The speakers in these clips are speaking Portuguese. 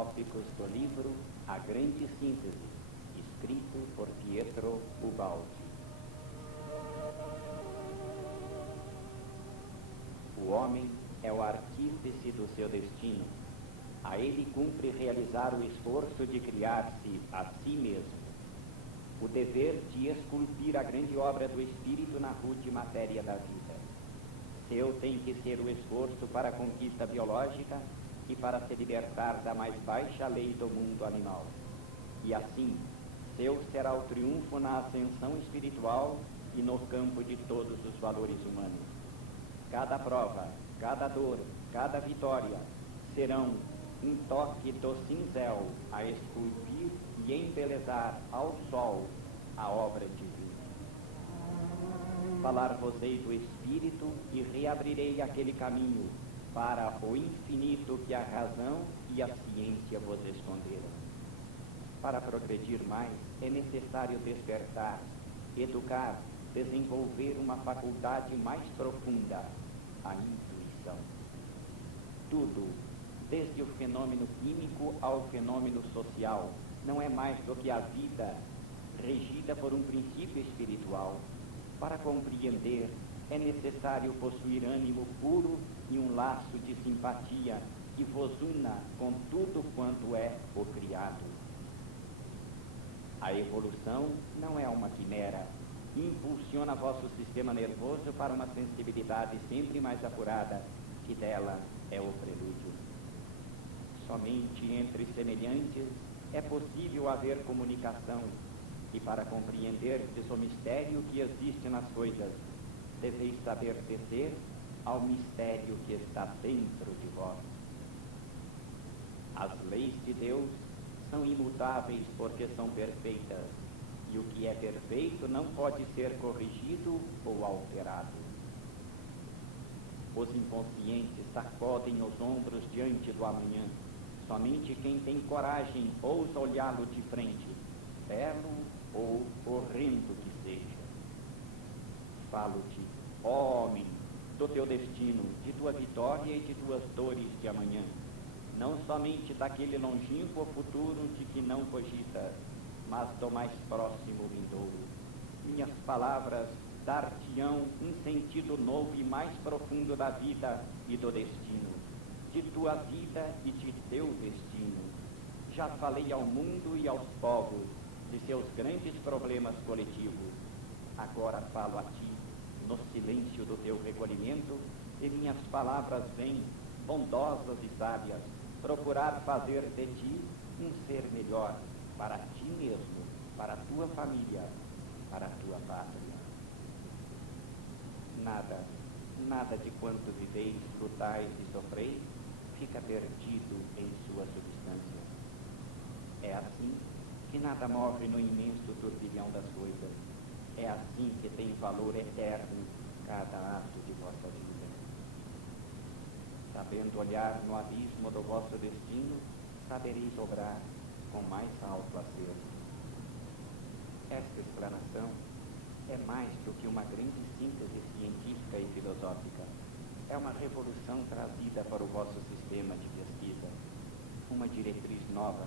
tópicos do livro A Grande Síntese, escrito por Pietro Ubaldi. O homem é o artífice do seu destino. A ele cumpre realizar o esforço de criar-se a si mesmo. O dever de esculpir a grande obra do espírito na rude matéria da vida. Seu tem que ser o esforço para a conquista biológica e para se libertar da mais baixa lei do mundo animal. E assim, seu será o triunfo na ascensão espiritual e no campo de todos os valores humanos. Cada prova, cada dor, cada vitória serão um toque do cincel a esculpir e embelezar ao sol a obra divina. Falar-vos-ei do Espírito e reabrirei aquele caminho para o infinito que a razão e a ciência vos esconderam. Para progredir mais, é necessário despertar, educar, desenvolver uma faculdade mais profunda, a intuição. Tudo, desde o fenômeno químico ao fenômeno social, não é mais do que a vida regida por um princípio espiritual. Para compreender, é necessário possuir ânimo puro e um laço de simpatia que vos una com tudo quanto é o criado. A evolução não é uma quimera. Impulsiona vosso sistema nervoso para uma sensibilidade sempre mais apurada, que dela é o prelúdio. Somente entre semelhantes é possível haver comunicação, e para compreenderdes o mistério que existe nas coisas, deveis saber descer ao mistério que está dentro de vós. As leis de Deus são imutáveis porque são perfeitas, e o que é perfeito não pode ser corrigido ou alterado. Os inconscientes sacodem os ombros diante do amanhã. Somente quem tem coragem ousa olhá-lo de frente, belo ou horrendo que seja. Falo-te, ó homem, do teu destino, de tua vitória e de tuas dores de amanhã, não somente daquele longínquo futuro de que não cogitas, mas do mais próximo vindouro. Minhas palavras dar-te-ão um sentido novo e mais profundo da vida e do destino, de tua vida e de teu destino. Já falei ao mundo e aos povos de seus grandes problemas coletivos. Agora falo a ti, no silêncio do teu recolhimento, e minhas palavras vêm, bondosas e sábias, procurar fazer de ti um ser melhor, para ti mesmo, para a tua família, para a tua pátria. Nada de quanto viveis, lutais e sofreis, fica perdido em sua substância. É assim que nada move no imenso turbilhão das coisas. É assim que tem valor eterno cada ato de vossa vida. Sabendo olhar no abismo do vosso destino, sabereis obrar com mais alto acerto. Esta explanação é mais do que uma grande síntese científica e filosófica. É uma revolução trazida para o vosso sistema de pesquisa, uma diretriz nova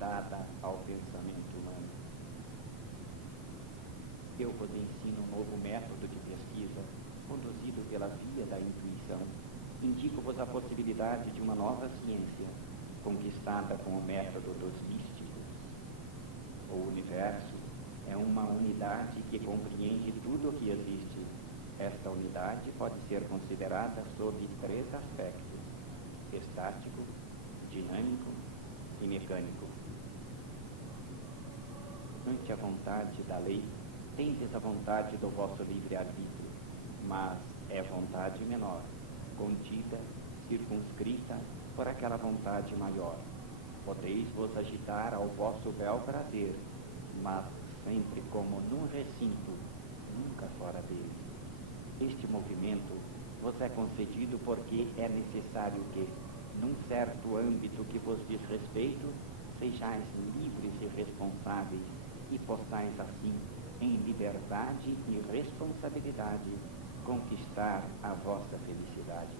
dada ao pensamento humano. Eu vos ensino um novo método de pesquisa, conduzido pela via da intuição. Indico-vos a possibilidade de uma nova ciência, conquistada com o método dos místicos. O universo é uma unidade que compreende tudo o que existe. Esta unidade pode ser considerada sob 3 aspectos: estático, dinâmico e mecânico. Ante a vontade da lei, tendes a vontade do vosso livre-arbítrio, mas é vontade menor, contida, circunscrita por aquela vontade maior. Podeis vos agitar ao vosso bel prazer, mas sempre como num recinto, nunca fora dele. Este movimento vos é concedido porque é necessário que, num certo âmbito que vos diz respeito, sejais livres e responsáveis e possais assim, em liberdade e responsabilidade, conquistar a vossa felicidade.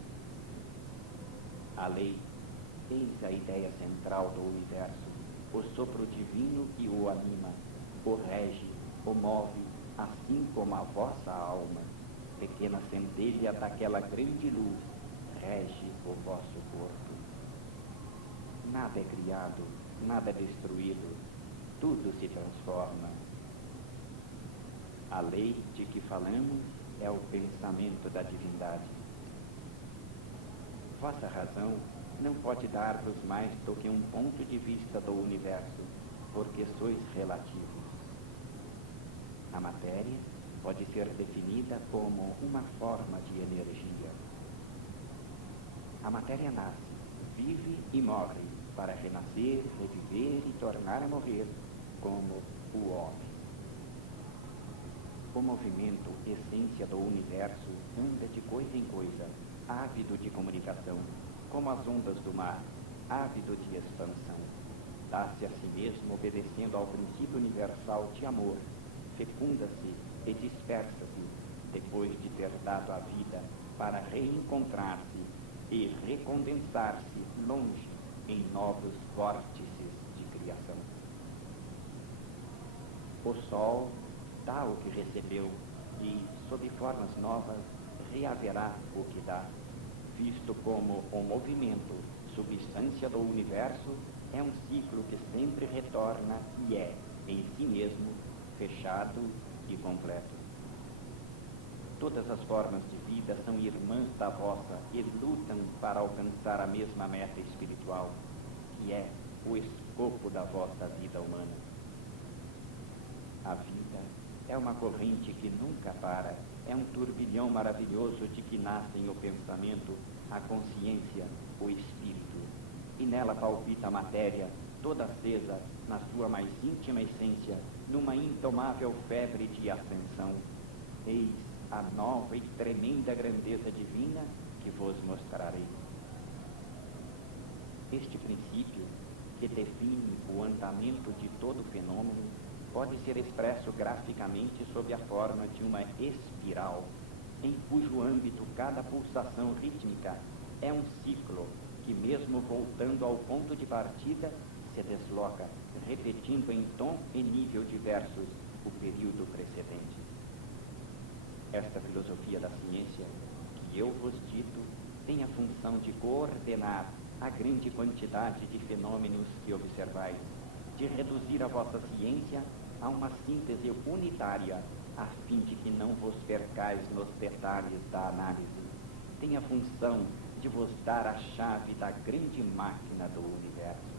A lei Eis a ideia central do universo, o sopro divino que o anima, o rege, o move, assim como a vossa alma, pequena centelha daquela grande luz, rege o vosso corpo. Nada é criado, nada é destruído, tudo se transforma. A lei de que falamos é o pensamento da divindade. Vossa razão não pode dar-vos mais do que um ponto de vista do universo, porque sois relativos. A matéria pode ser definida como uma forma de energia. A matéria nasce, vive e morre, para renascer, reviver e tornar a morrer, como o homem. O movimento, essência do universo, anda de coisa em coisa, ávido de comunicação, como as ondas do mar, ávido de expansão. Dá-se a si mesmo obedecendo ao princípio universal de amor, fecunda-se e dispersa-se, depois de ter dado a vida, para reencontrar-se e recondensar-se longe em novos vórtices de criação. O sol dá o que recebeu e, sob formas novas, reaverá o que dá, visto como o movimento, substância do universo, é um ciclo que sempre retorna e é, em si mesmo, fechado e completo. Todas as formas de vida são irmãs da vossa e lutam para alcançar a mesma meta espiritual, que é o escopo da vossa vida humana. A vida é uma corrente que nunca para, é um turbilhão maravilhoso de que nascem o pensamento, a consciência, o espírito, e nela palpita a matéria, toda acesa na sua mais íntima essência, numa indomável febre de ascensão. Eis a nova e tremenda grandeza divina que vos mostrarei. Este princípio, que define o andamento de todo fenômeno, pode ser expresso graficamente sob a forma de uma espiral, em cujo âmbito cada pulsação rítmica é um ciclo que, mesmo voltando ao ponto de partida, se desloca, repetindo em tom e nível diversos o período precedente. Esta filosofia da ciência, que eu vos dito, tem a função de coordenar a grande quantidade de fenômenos que observais, de reduzir a vossa ciência a uma síntese unitária, a fim de que não vos percais nos detalhes da análise. Tem a função de vos dar a chave da grande máquina do universo.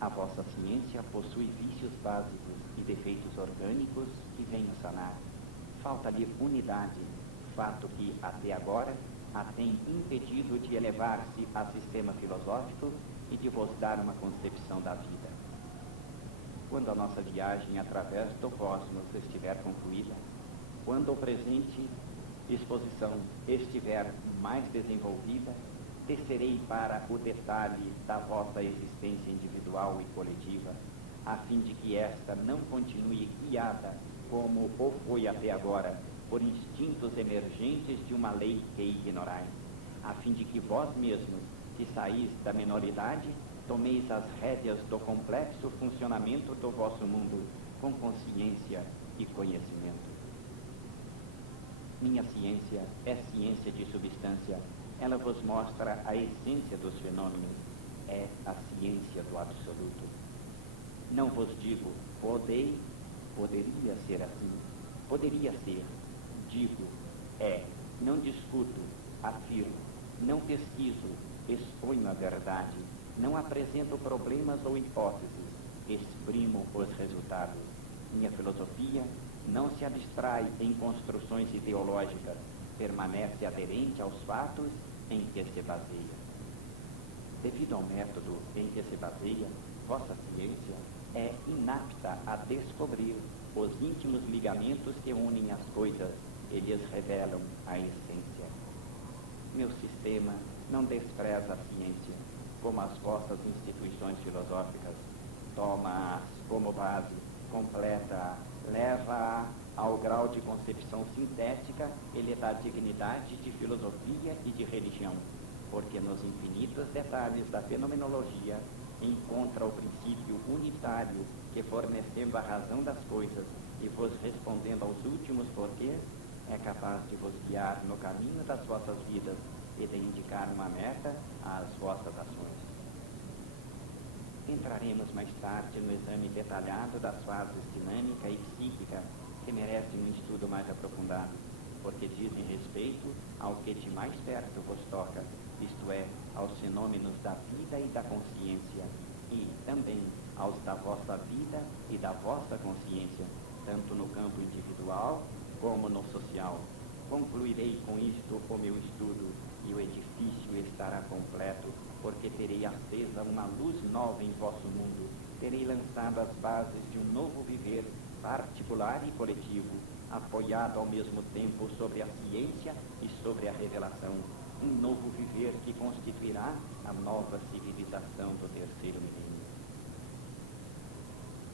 A vossa ciência possui vícios básicos e defeitos orgânicos que vem a sanar. Falta-lhe unidade, fato que, até agora, a tem impedido de elevar-se a sistema filosófico e de vos dar uma concepção da vida. Quando a nossa viagem através do cosmos estiver concluída, quando o presente exposição estiver mais desenvolvida, descerei para o detalhe da vossa existência individual e coletiva, a fim de que esta não continue guiada, como o foi até agora, por instintos emergentes de uma lei que ignorais, a fim de que vós mesmos, que saís da menoridade, tomeis as rédeas do complexo funcionamento do vosso mundo com consciência e conhecimento. Minha ciência é ciência de substância. Ela vos mostra a essência dos fenômenos. É a ciência do absoluto. Não vos digo, poderia ser assim. Poderia ser. Digo, é. Não discuto, afirmo. Não pesquiso, exponho a verdade. Não apresento problemas ou hipóteses, exprimo os resultados. Minha filosofia não se abstrai em construções ideológicas, permanece aderente aos fatos em que se baseia. Devido ao método em que se baseia, vossa ciência é inapta a descobrir os íntimos ligamentos que unem as coisas e lhes revelam a essência. Meu sistema não despreza a ciência, como as vossas instituições filosóficas. Toma-as como base, completa-a, leva-a ao grau de concepção sintética e lhe dá dignidade de filosofia e de religião, porque nos infinitos detalhes da fenomenologia encontra o princípio unitário que, fornecendo a razão das coisas e vos respondendo aos últimos porquês, é capaz de vos guiar no caminho das vossas vidas e de indicar uma meta às vossas ações. Entraremos mais tarde no exame detalhado das fases dinâmica e psíquica, que merecem um estudo mais aprofundado, porque dizem respeito ao que de mais perto vos toca, isto é, aos fenômenos da vida e da consciência, e também aos da vossa vida e da vossa consciência, tanto no campo individual como no social. Concluirei com isto o meu estudo, e o edifício estará completo, porque terei acesa uma luz nova em vosso mundo, terei lançado as bases de um novo viver particular e coletivo, apoiado ao mesmo tempo sobre a ciência e sobre a revelação, um novo viver que constituirá a nova civilização do terceiro milênio.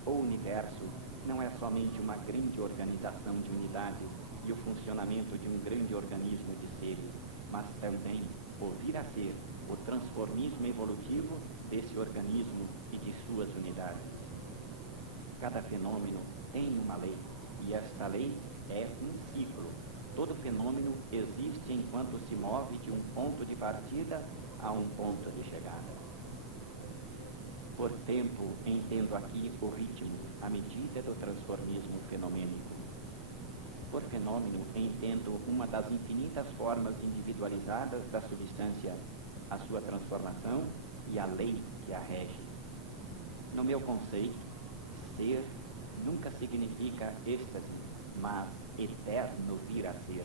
O universo não é somente uma grande organização de unidades e o funcionamento de um grande organismo de seres, mas também o vir a ser o transformismo evolutivo desse organismo e de suas unidades. Cada fenômeno tem uma lei, e esta lei é um ciclo. Todo fenômeno existe enquanto se move de um ponto de partida a um ponto de chegada. Por tempo, entendo aqui o ritmo, a medida do transformismo fenomênico. Por fenômeno, entendo uma das infinitas formas individualizadas da substância, a sua transformação e a lei que a rege. No meu conceito, ser nunca significa êxtase, mas eterno vir a ser.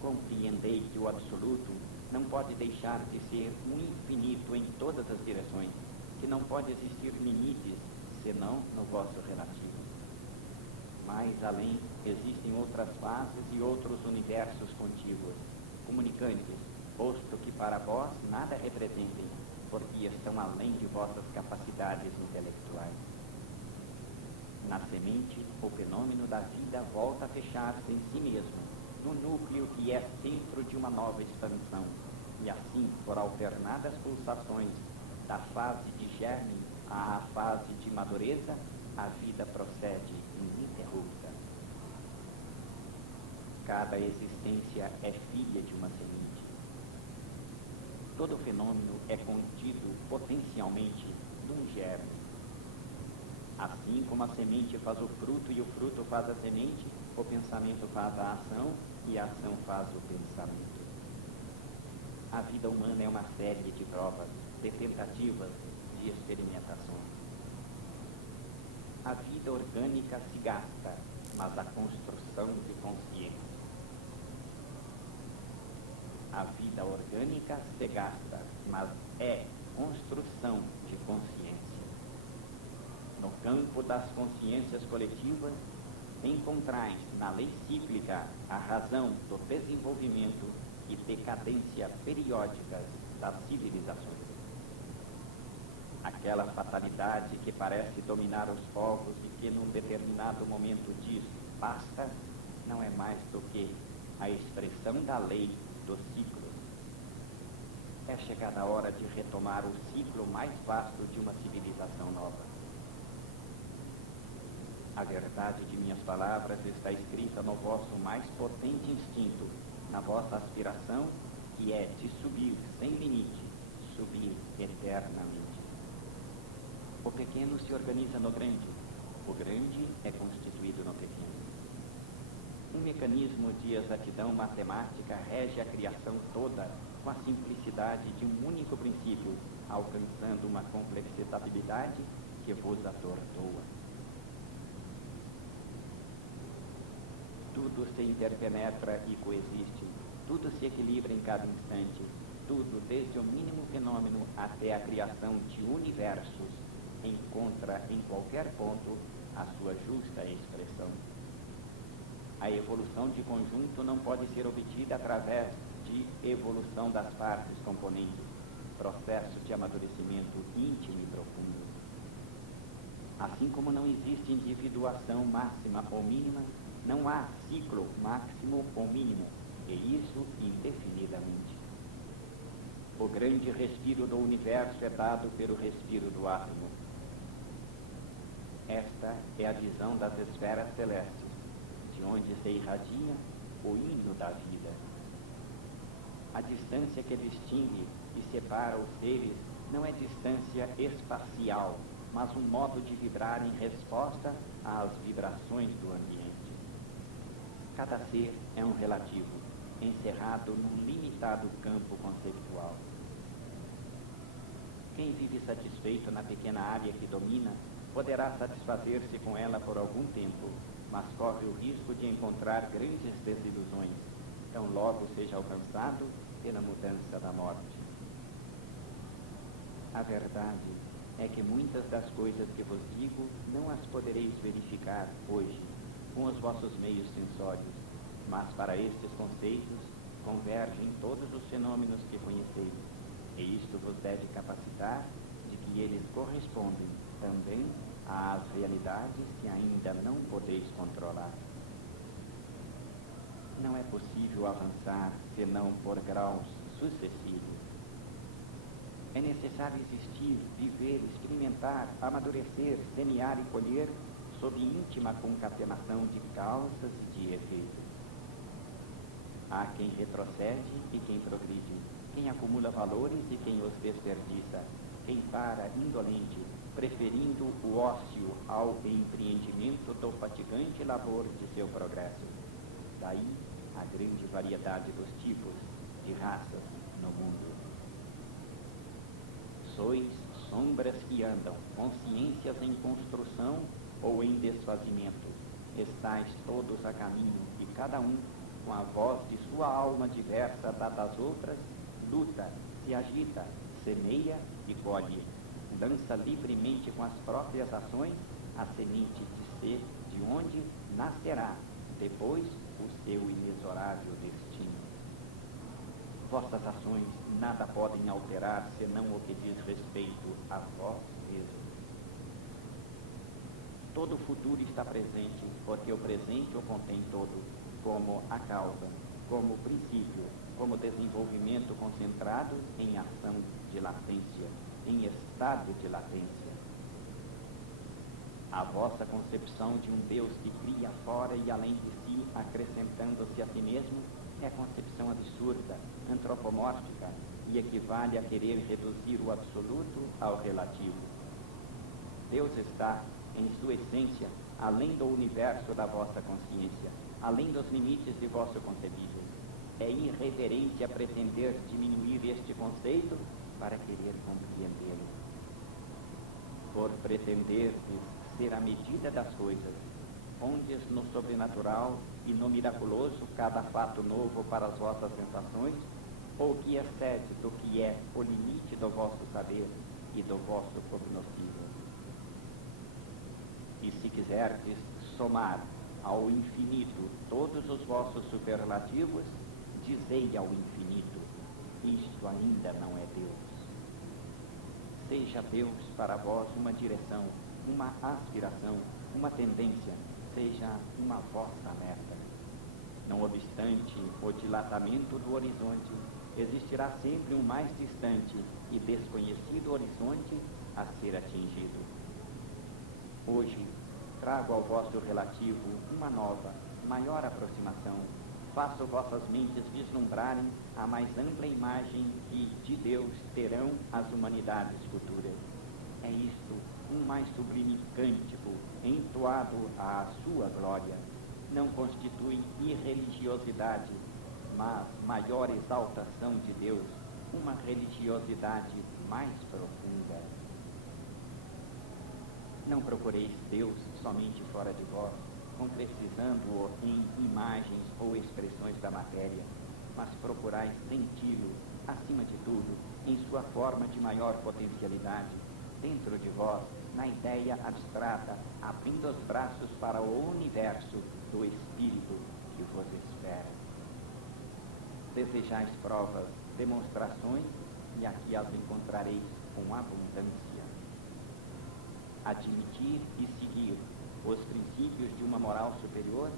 Compreendei que o absoluto não pode deixar de ser um infinito em todas as direções, que não pode existir limites, senão no vosso relativo. Mais além, existem outras fases e outros universos contíguos, comunicantes, posto que para vós nada representem, porque estão além de vossas capacidades intelectuais. Na semente, o fenômeno da vida volta a fechar-se em si mesmo, no núcleo que é centro de uma nova expansão, e assim, por alternadas pulsações, da fase de germe à fase de madureza, a vida procede ininterrupta. Cada existência é filha de uma semente. Todo fenômeno é contido potencialmente num germe. Assim como a semente faz o fruto e o fruto faz a semente, o pensamento faz a ação e a ação faz o pensamento. A vida humana é uma série de provas, de tentativas, de experimentações. A vida orgânica se gasta, mas a construção de consciência. A vida orgânica se gasta, mas é construção de consciência. No campo das consciências coletivas, encontrais na lei cíclica a razão do desenvolvimento e decadência periódicas das civilizações. Aquela fatalidade que parece dominar os povos e que num determinado momento diz basta, não é mais do que a expressão da lei do ciclo. É chegada a hora de retomar o ciclo mais vasto de uma civilização nova. A verdade de minhas palavras está escrita no vosso mais potente instinto, na vossa aspiração, que é de subir sem limite, subir eternamente. O pequeno se organiza no grande, o grande é constituído no pequeno. Um mecanismo de exatidão matemática rege a criação toda com a simplicidade de um único princípio, alcançando uma complexidade que vos atordoa. Tudo se interpenetra e coexiste, tudo se equilibra em cada instante, tudo, desde o mínimo fenômeno até a criação de universos, encontra em qualquer ponto a sua justa expressão. A evolução de conjunto não pode ser obtida através de evolução das partes componentes, processo de amadurecimento íntimo e profundo. Assim como não existe individuação máxima ou mínima, não há ciclo máximo ou mínimo, e isso indefinidamente. O grande respiro do universo é dado pelo respiro do átomo. Esta é a visão das esferas celestes, de onde se irradia o hino da vida. A distância que distingue e separa os seres não é distância espacial, mas um modo de vibrar em resposta às vibrações do ambiente. Cada ser é um relativo, encerrado num limitado campo conceitual. Quem vive satisfeito na pequena área que domina, poderá satisfazer-se com ela por algum tempo, mas corre o risco de encontrar grandes desilusões, tão logo seja alcançado pela mudança da morte. A verdade é que muitas das coisas que vos digo não as podereis verificar hoje com os vossos meios sensórios, mas para estes conceitos convergem todos os fenômenos que conheceis, e isto vos deve capacitar de que eles correspondem também às realidades que ainda não podeis controlar. Não é possível avançar senão por graus sucessivos. É necessário existir, viver, experimentar, amadurecer, semear e colher sob íntima concatenação de causas e de efeitos. Há quem retrocede e quem progride, quem acumula valores e quem os desperdiça, quem para indolente, preferindo o ócio ao empreendimento do fatigante labor de seu progresso. Daí a grande variedade dos tipos de raças no mundo. Sois sombras que andam, consciências em construção ou em desfazimento. Estais todos a caminho e cada um, com a voz de sua alma diversa da das outras, luta, se agita, semeia e colhe. Lança livremente com as próprias ações a semente de ser de onde nascerá depois o seu inexorável destino. Vossas ações nada podem alterar senão o que diz respeito a vós mesmos. Todo o futuro está presente, porque o presente o contém todo, como a causa, como o princípio, como desenvolvimento concentrado em ação de latência, em estado de latência. A vossa concepção de um Deus que cria fora e além de si, acrescentando-se a si mesmo, é concepção absurda, antropomórfica e equivale a querer reduzir o absoluto ao relativo. Deus está, em sua essência, além do universo da vossa consciência, além dos limites de vosso concebível. É irreverente a pretender diminuir este conceito para querer compreendê-lo. Por pretender ser a medida das coisas, pondes no sobrenatural e no miraculoso cada fato novo para as vossas sensações, ou que excede do que é o limite do vosso saber e do vosso cognoscível. E se quiserdes somar ao infinito todos os vossos superlativos, dizei ao infinito: isto ainda não é Deus. Seja Deus para vós uma direção, uma aspiração, uma tendência, seja uma vossa meta. Não obstante o dilatamento do horizonte, existirá sempre um mais distante e desconhecido horizonte a ser atingido. Hoje, trago ao vosso relativo uma nova, maior aproximação. Faço vossas mentes vislumbrarem a mais ampla imagem que de Deus terão as humanidades futuras. É isto um mais sublime cântico, entoado à sua glória. Não constitui irreligiosidade, mas maior exaltação de Deus, uma religiosidade mais profunda. Não procureis Deus somente fora de vós, concretizando-o em imagens ou expressões da matéria, mas procurais senti-lo, acima de tudo, em sua forma de maior potencialidade, dentro de vós, na ideia abstrata, abrindo os braços para o universo do Espírito que vos espera. Desejais provas, demonstrações, e aqui as encontrareis com abundância. Admitir e seguir os princípios de uma moral superior,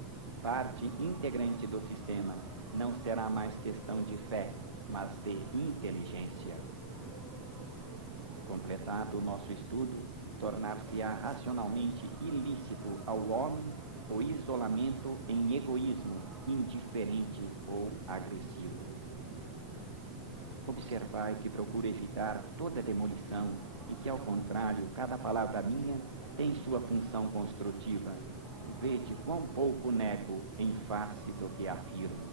parte integrante do sistema, não será mais questão de fé, mas de inteligência. Completado o nosso estudo, tornar-se-á racionalmente ilícito ao homem o isolamento em egoísmo indiferente ou agressivo. Observai que procuro evitar toda demolição e que, ao contrário, cada palavra minha tem sua função construtiva. Vede quão pouco nego em face do que afirmo.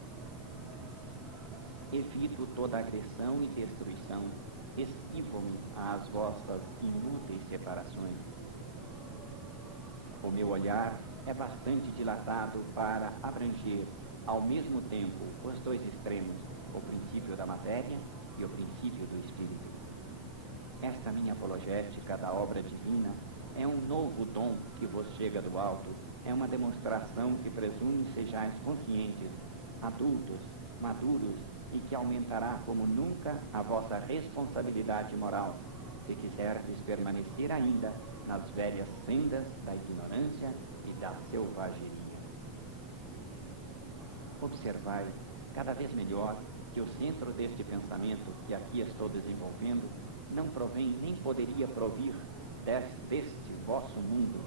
Evito toda agressão e destruição, esquivo-me às vossas inúteis separações. O meu olhar é bastante dilatado para abranger, ao mesmo tempo, os dois extremos, o princípio da matéria e o princípio do espírito. Esta minha apologética da obra divina é um novo dom que vos chega do alto, é uma demonstração que presume sejais conscientes, adultos, maduros, e que aumentará como nunca a vossa responsabilidade moral, se quiserdes permanecer ainda nas velhas sendas da ignorância e da selvageria. Observai cada vez melhor que o centro deste pensamento que aqui estou desenvolvendo não provém nem poderia provir deste vosso mundo,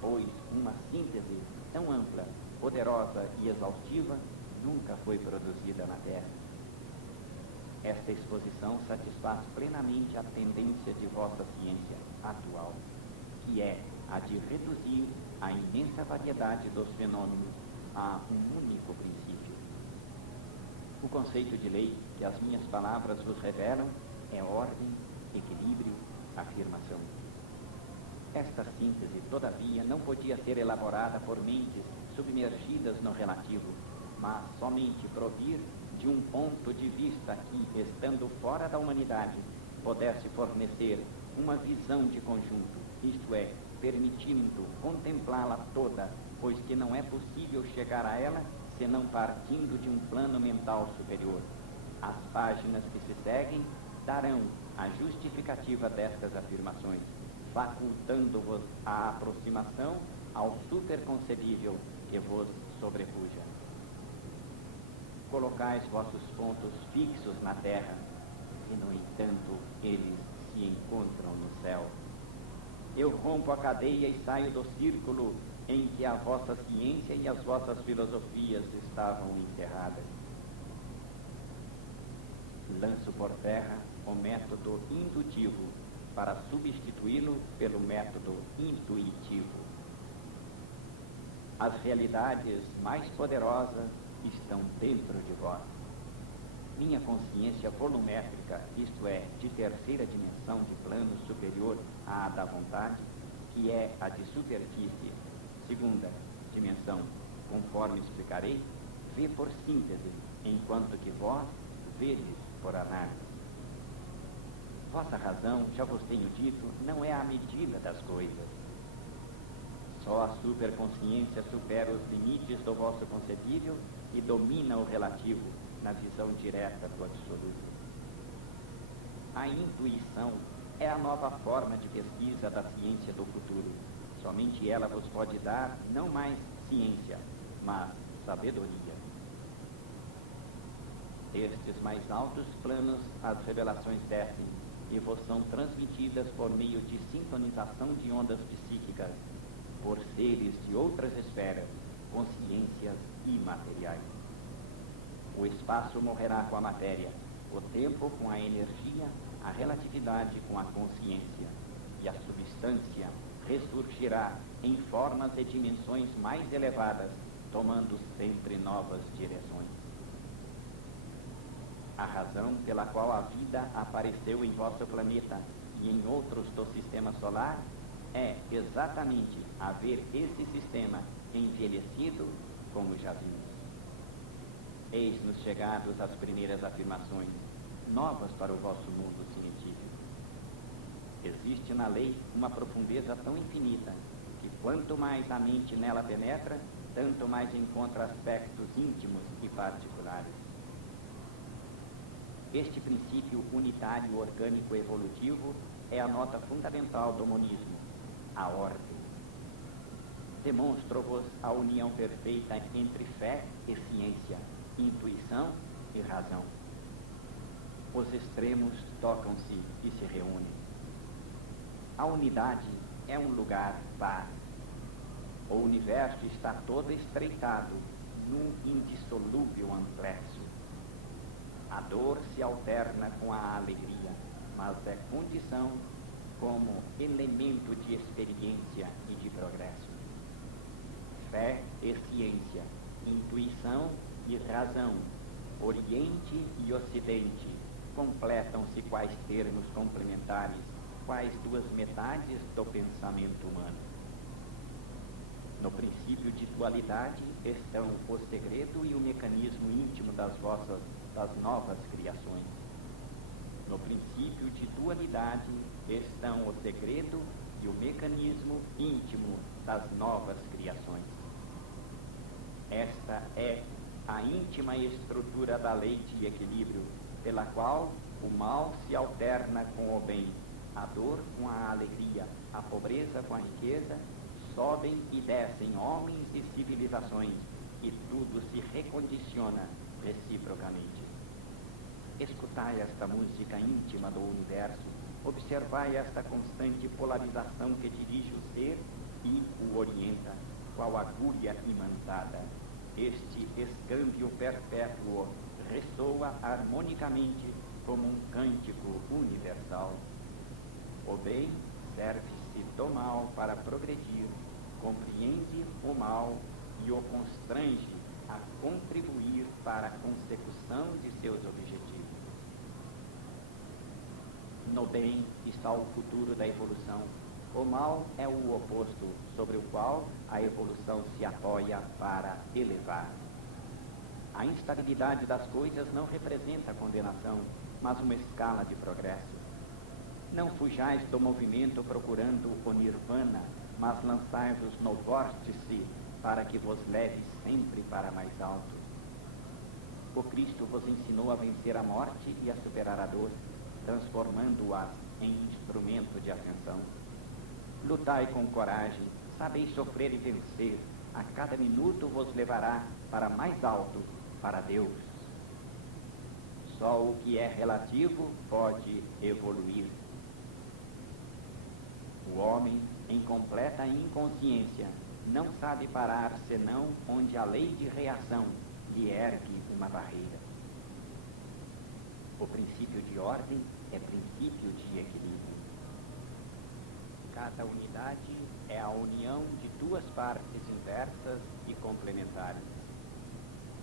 pois uma síntese tão ampla, poderosa e exaustiva nunca foi produzida na Terra. Esta exposição satisfaz plenamente a tendência de vossa ciência atual, que é a de reduzir a imensa variedade dos fenômenos a um único princípio. O conceito de lei que as minhas palavras vos revelam é ordem, equilíbrio, afirmação. Esta síntese, todavia, não podia ser elaborada por mentes submergidas no relativo, mas somente provir de um ponto de vista que, estando fora da humanidade, pudesse fornecer uma visão de conjunto, isto é, permitindo contemplá-la toda, pois que não é possível chegar a ela senão partindo de um plano mental superior. As páginas que se seguem darão a justificativa destas afirmações, facultando-vos a aproximação ao superconcebível que vos sobrepuja. Colocais vossos pontos fixos na terra, e no entanto eles se encontram no céu. Eu rompo a cadeia e saio do círculo em que a vossa ciência e as vossas filosofias estavam encerradas. Lanço por terra o método indutivo para substituí-lo pelo método intuitivo. As realidades mais poderosas estão dentro de vós. Minha consciência volumétrica, isto é, de terceira dimensão de plano superior à da vontade, que é a de superfície, segunda dimensão, conforme explicarei, vê por síntese, enquanto que vós vedes por análise. Vossa razão, já vos tenho dito, não é a medida das coisas. Só a superconsciência supera os limites do vosso concebível e domina o relativo na visão direta do absoluto. A intuição é a nova forma de pesquisa da ciência do futuro. Somente ela vos pode dar não mais ciência, mas sabedoria. Destes mais altos planos as revelações descem e vos são transmitidas por meio de sintonização de ondas psíquicas, por seres de outras esferas, consciências imateriais. O espaço morrerá com a matéria, o tempo com a energia, a relatividade com a consciência, e a substância ressurgirá em formas e dimensões mais elevadas, tomando sempre novas direções. A razão pela qual a vida apareceu em vosso planeta e em outros do sistema solar é exatamente haver esse sistema envelhecido, como já vimos. Eis-nos chegados às primeiras afirmações, novas para o vosso mundo científico. Existe na lei uma profundeza tão infinita que quanto mais a mente nela penetra, tanto mais encontra aspectos íntimos e particulares. Este princípio unitário orgânico evolutivo é a nota fundamental do monismo, a ordem. Demonstro-vos a união perfeita entre fé e ciência, intuição e razão. os extremos tocam-se e se reúnem. A unidade é um lugar par. O universo está todo estreitado num indissolúvel amplexo. A dor se alterna com a alegria, mas é condição como elemento de experiência e de progresso. Fé e ciência, intuição e razão, Oriente e Ocidente, completam-se quais termos complementares, quais duas metades do pensamento humano. No princípio de dualidade estão o segredo e o mecanismo íntimo das novas criações. No princípio de dualidade estão o segredo e o mecanismo íntimo das novas criações. Esta é a íntima estrutura da lei de equilíbrio, pela qual o mal se alterna com o bem, a dor com a alegria, a pobreza com a riqueza, sobem e descem homens e civilizações, e tudo se recondiciona reciprocamente. Escutai esta música íntima do universo, observai esta constante polarização que dirige o ser e o orienta, qual agulha imantada. Este escâmbio perpétuo ressoa harmonicamente como um cântico universal. O bem serve-se do mal para progredir, compreende o mal e o constrange a contribuir para a consecução de seus objetivos. No bem está o futuro da evolução. O mal é o oposto, sobre o qual a evolução se apoia para elevar. A instabilidade das coisas não representa condenação, mas uma escala de progresso. Não fujais do movimento procurando o nirvana, mas lançai-vos no vórtice para que vos leve sempre para mais alto. O Cristo vos ensinou a vencer a morte e a superar a dor, transformando-as em instrumento de ascensão. Lutai com coragem, sabeis sofrer e vencer, a cada minuto vos levará para mais alto, para Deus. Só o que é relativo pode evoluir. O homem, em completa inconsciência, não sabe parar senão onde a lei de reação lhe ergue uma barreira. O princípio de ordem é princípio de equilíbrio. Cada unidade é a união de duas partes inversas e complementares.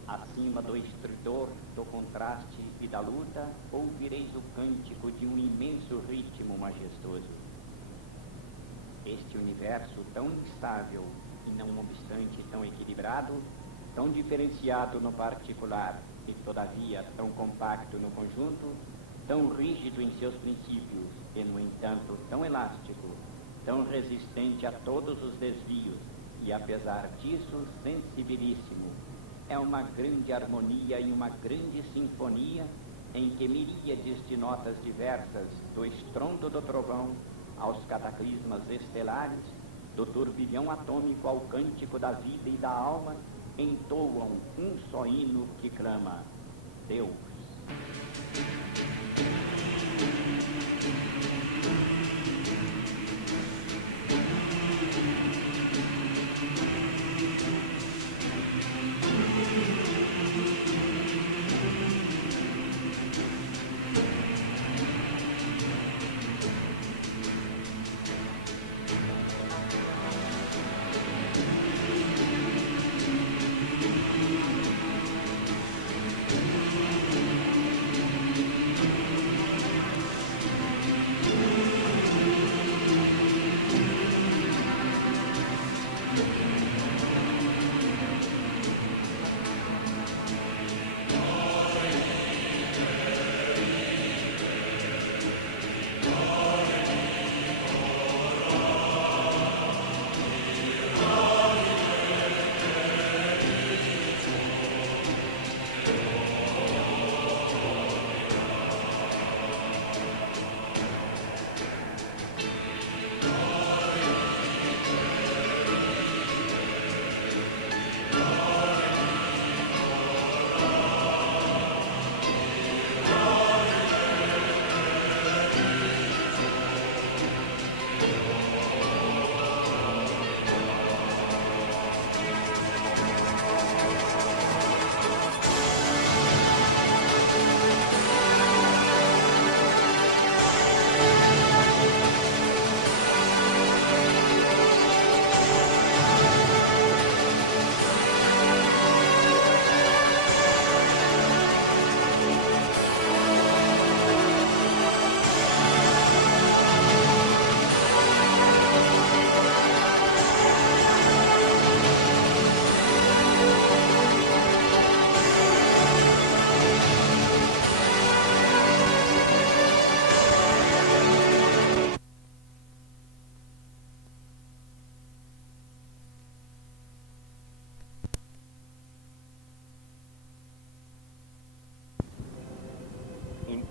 Acima do estridor, do contraste e da luta, ouvireis o cântico de um imenso ritmo majestoso. Este universo tão instável e não obstante tão equilibrado, tão diferenciado no particular e todavia tão compacto no conjunto, tão rígido em seus princípios e no entanto tão elástico, tão resistente a todos os desvios e apesar disso sensibilíssimo, é uma grande harmonia e uma grande sinfonia em que miríades de notas diversas, do estrondo do trovão aos cataclismas estelares, do turbilhão atômico ao cântico da vida e da alma, entoam um só hino que clama: Deus.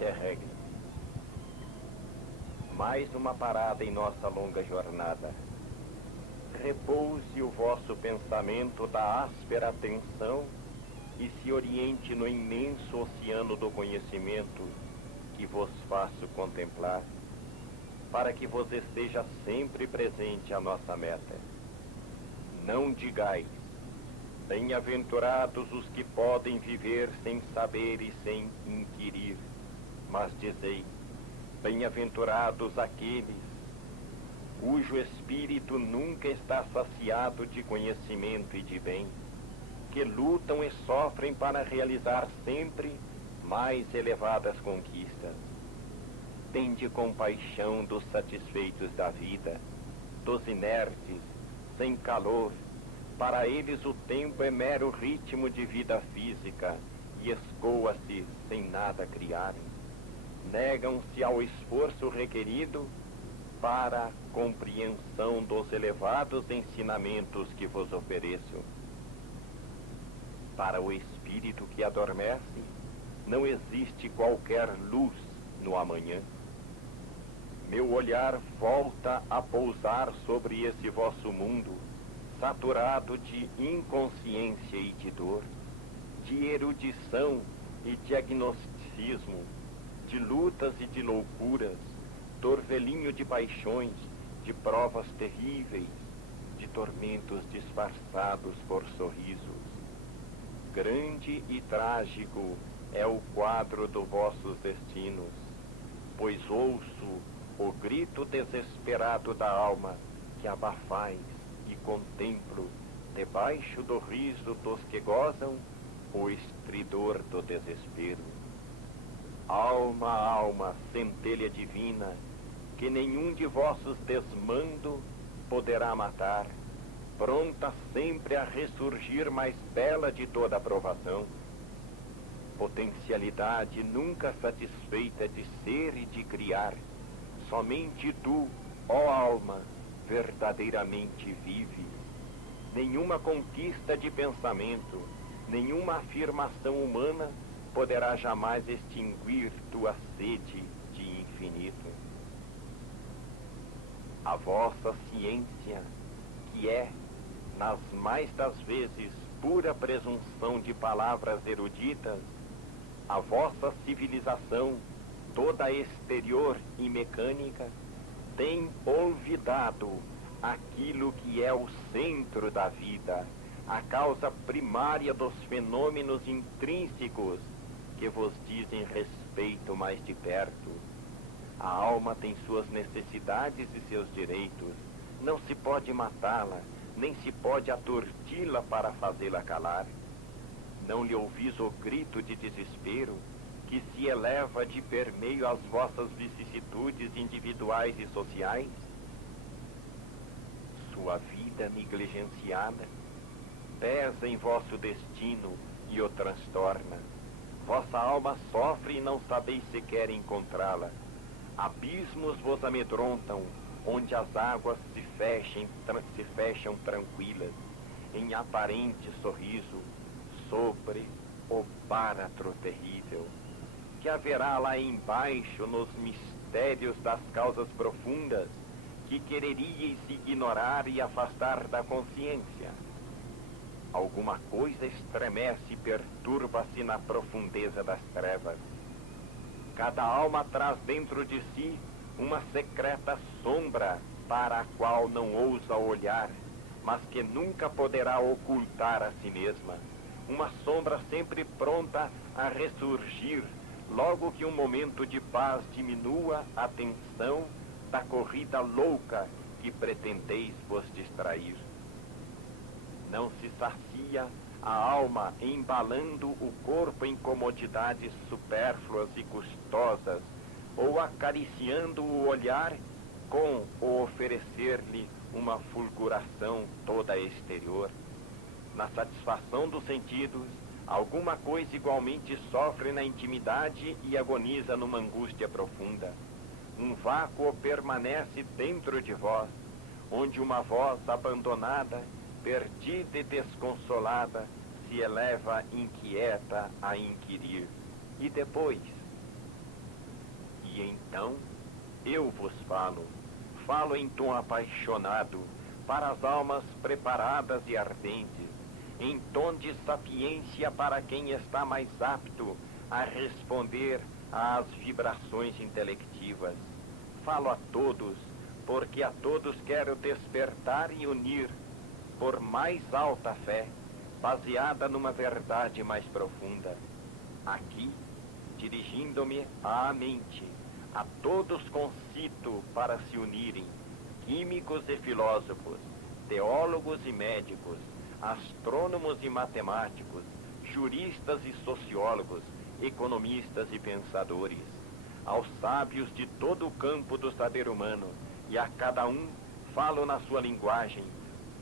interregno. Mais uma parada em nossa longa jornada. Repouse o vosso pensamento da áspera tensão e se oriente no imenso oceano do conhecimento que vos faço contemplar, para que vos esteja sempre presente a nossa meta. Não digais: bem-aventurados os que podem viver sem saber e sem inquirir, mas dizei: bem-aventurados aqueles cujo espírito nunca está saciado de conhecimento e de bem, que lutam e sofrem para realizar sempre mais elevadas conquistas. Tende compaixão dos satisfeitos da vida, dos inertes, sem calor. Para eles o tempo é mero ritmo de vida física e escoa-se sem nada criarem. Negam-se ao esforço requerido para a compreensão dos elevados ensinamentos que vos ofereço. Para o espírito que adormece, não existe qualquer luz no amanhã. Meu olhar volta a pousar sobre esse vosso mundo, saturado de inconsciência e de dor, de erudição e diagnosticismo, de lutas e de loucuras, torvelinho de paixões, de provas terríveis, de tormentos disfarçados por sorrisos. Grande e trágico é o quadro dos vossos destinos, pois ouço o grito desesperado da alma que abafais e contemplo, debaixo do riso dos que gozam, o estridor do desespero. Alma, alma, centelha divina, que nenhum de vossos desmando poderá matar, pronta sempre a ressurgir mais bela de toda a provação. Potencialidade nunca satisfeita de ser e de criar, somente tu, ó alma, verdadeiramente vives. Nenhuma conquista de pensamento, nenhuma afirmação humana poderá jamais extinguir tua sede de infinito. A vossa ciência, que é, nas mais das vezes, pura presunção de palavras eruditas, a vossa civilização, toda exterior e mecânica, tem olvidado aquilo que é o centro da vida, a causa primária dos fenômenos intrínsecos que vos dizem respeito mais de perto. A alma tem suas necessidades e seus direitos. Não se pode matá-la, nem se pode aturdi-la para fazê-la calar. Não lhe ouvis o grito de desespero que se eleva de permeio às vossas vicissitudes individuais e sociais? Sua vida negligenciada pesa em vosso destino e o transtorna. Vossa alma sofre e não sabeis sequer encontrá-la. Abismos vos amedrontam, onde as águas se fecham tranquilas, em aparente sorriso, sobre o báratro terrível, que haverá lá embaixo nos mistérios das causas profundas, que quereríeis ignorar e afastar da consciência. Alguma coisa estremece e perturba-se na profundeza das trevas. Cada alma traz dentro de si uma secreta sombra para a qual não ousa olhar, mas que nunca poderá ocultar a si mesma. Uma sombra sempre pronta a ressurgir, logo que um momento de paz diminua a tensão da corrida louca que pretendeis vos distrair. Não se sacia a alma embalando o corpo em comodidades supérfluas e custosas, ou acariciando o olhar com o oferecer-lhe uma fulguração toda exterior. Na satisfação dos sentidos, alguma coisa igualmente sofre na intimidade e agoniza numa angústia profunda. Um vácuo permanece dentro de vós, onde uma voz abandonada, perdida e desconsolada, se eleva inquieta a inquirir. E depois, E então eu vos falo em tom apaixonado, para as almas preparadas e ardentes, em tom de sapiência para quem está mais apto a responder às vibrações intelectivas. Falo a todos, porque a todos quero despertar e unir por mais alta fé, baseada numa verdade mais profunda. Aqui, dirigindo-me à mente, a todos concito para se unirem, químicos e filósofos, teólogos e médicos, astrônomos e matemáticos, juristas e sociólogos, economistas e pensadores, aos sábios de todo o campo do saber humano, e a cada um falo na sua linguagem,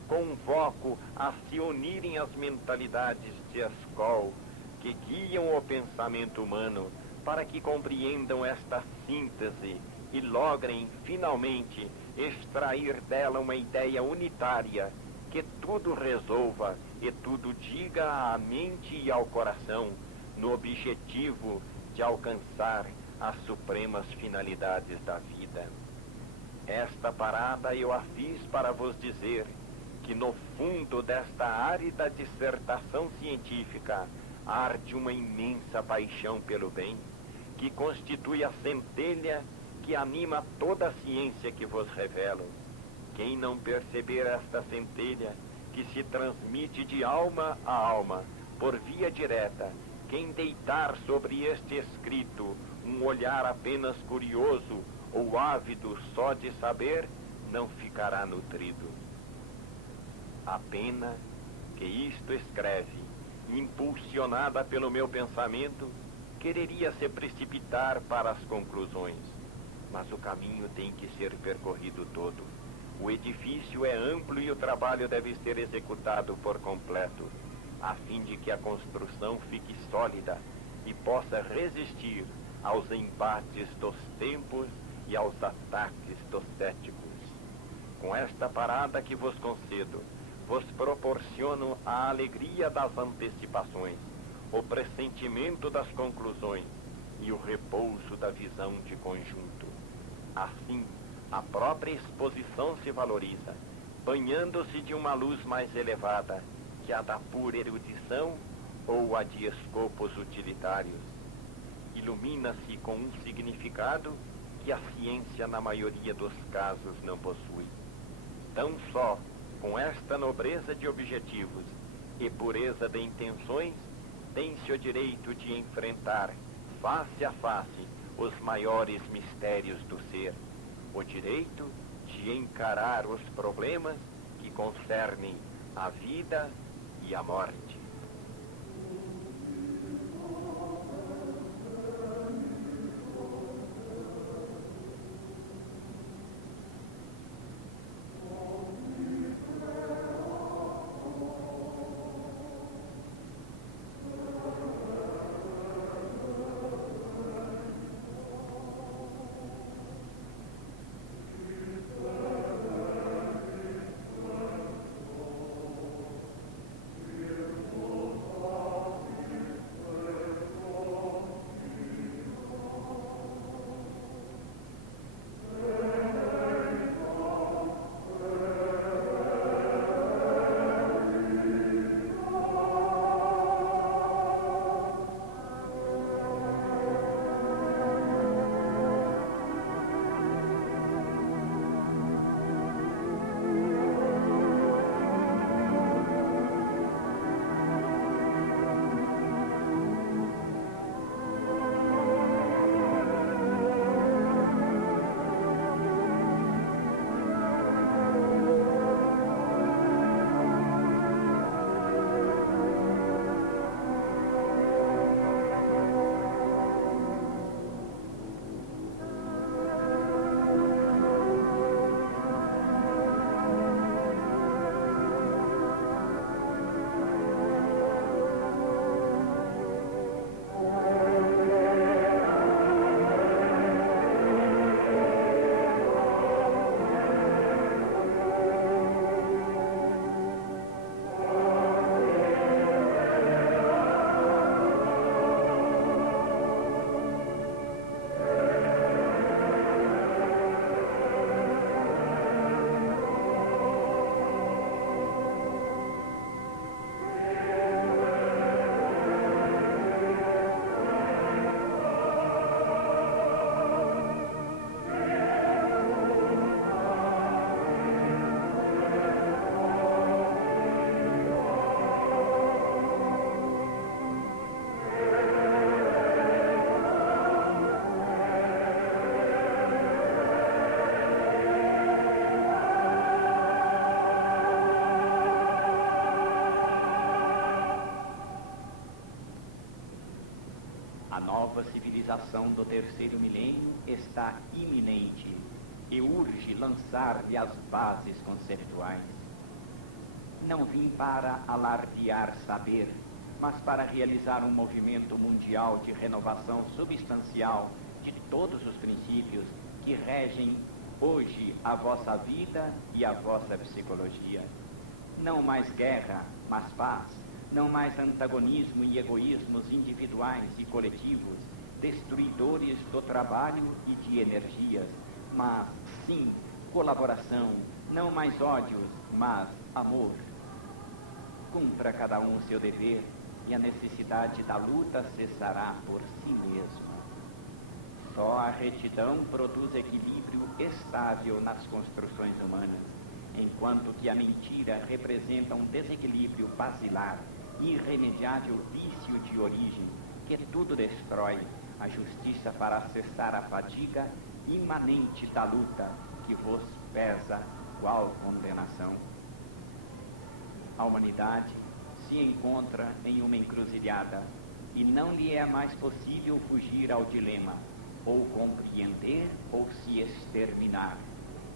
convoco a se unirem as mentalidades de escola que guiam o pensamento humano, para que compreendam esta síntese e logrem, finalmente, extrair dela uma ideia unitária que tudo resolva e tudo diga à mente e ao coração, no objetivo de alcançar as supremas finalidades da vida. Esta parada eu a fiz para vos dizer que no fundo desta árida dissertação científica arde uma imensa paixão pelo bem, que constitui a centelha que anima toda a ciência que vos revelo. Quem não perceber esta centelha, que se transmite de alma a alma, por via direta, quem deitar sobre este escrito um olhar apenas curioso ou ávido só de saber, não ficará nutrido. A pena que isto escreve, impulsionada pelo meu pensamento, quereria se precipitar para as conclusões, mas o caminho tem que ser percorrido todo. O edifício é amplo e o trabalho deve ser executado por completo, a fim de que a construção fique sólida e possa resistir aos embates dos tempos e aos ataques dos céticos. Com esta parada que vos concedo, vos proporciono a alegria das antecipações, o pressentimento das conclusões e o repouso da visão de conjunto. Assim, a própria exposição se valoriza, banhando-se de uma luz mais elevada que a da pura erudição ou a de escopos utilitários. Ilumina-se com um significado que a ciência, na maioria dos casos, não possui. Tão só com esta nobreza de objetivos e pureza de intenções, tem-se o direito de enfrentar, face a face, os maiores mistérios do ser, o direito de encarar os problemas que concernem a vida e a morte. A nova civilização do terceiro milênio está iminente e urge lançar-lhe as bases conceptuais. Não vim para alardear saber, mas para realizar um movimento mundial de renovação substancial de todos os princípios que regem hoje a vossa vida e a vossa psicologia. Não mais guerra, mas paz. Não mais antagonismo e egoísmos individuais e coletivos, destruidores do trabalho e de energias, mas sim colaboração. Não mais ódios, mas amor. Cumpra cada um seu dever e a necessidade da luta cessará por si mesma. Só a retidão produz equilíbrio estável nas construções humanas, enquanto que a mentira representa um desequilíbrio basilar, irremediável vício de origem, que tudo destrói, a justiça para acessar a fadiga imanente da luta, que vos pesa qual condenação. A humanidade se encontra em uma encruzilhada, e não lhe é mais possível fugir ao dilema, ou compreender ou se exterminar.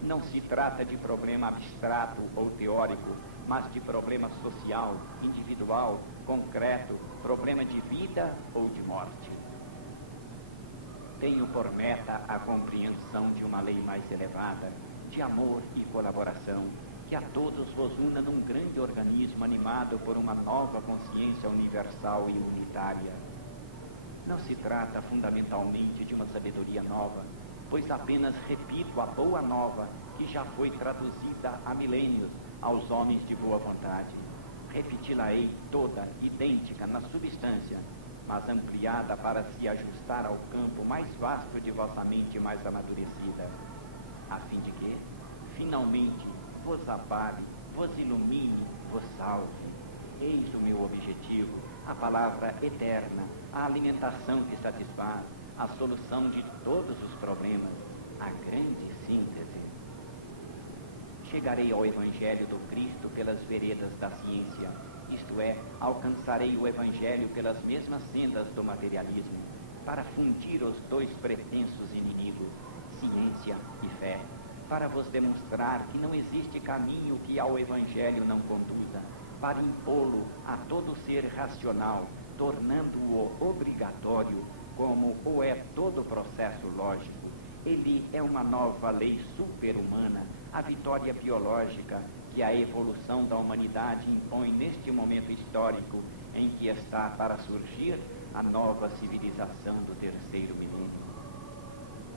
Não se trata de problema abstrato ou teórico, mas de problema social, individual, concreto, problema de vida ou de morte. Tenho por meta a compreensão de uma lei mais elevada, de amor e colaboração, que a todos vos una num grande organismo animado por uma nova consciência universal e unitária. Não se trata fundamentalmente de uma sabedoria nova, pois apenas repito a boa nova que já foi traduzida há milênios aos homens de boa vontade. Repeti-la-ei toda, idêntica na substância, mas ampliada para se ajustar ao campo mais vasto de vossa mente mais amadurecida, a fim de que, finalmente, vos abale, vos ilumine, vos salve. Eis o meu objetivo, a palavra eterna, a alimentação que satisfaz, a solução de todos os problemas, a grande síntese. Chegarei ao Evangelho do Cristo pelas veredas da ciência, isto é, alcançarei o Evangelho pelas mesmas sendas do materialismo, para fundir os dois pretensos inimigos, ciência e fé, para vos demonstrar que não existe caminho que ao Evangelho não conduza, para impô-lo a todo ser racional, tornando-o obrigatório, como o é todo processo lógico. Ele é uma nova lei super-humana, a vitória biológica que a evolução da humanidade impõe neste momento histórico em que está para surgir a nova civilização do terceiro milênio.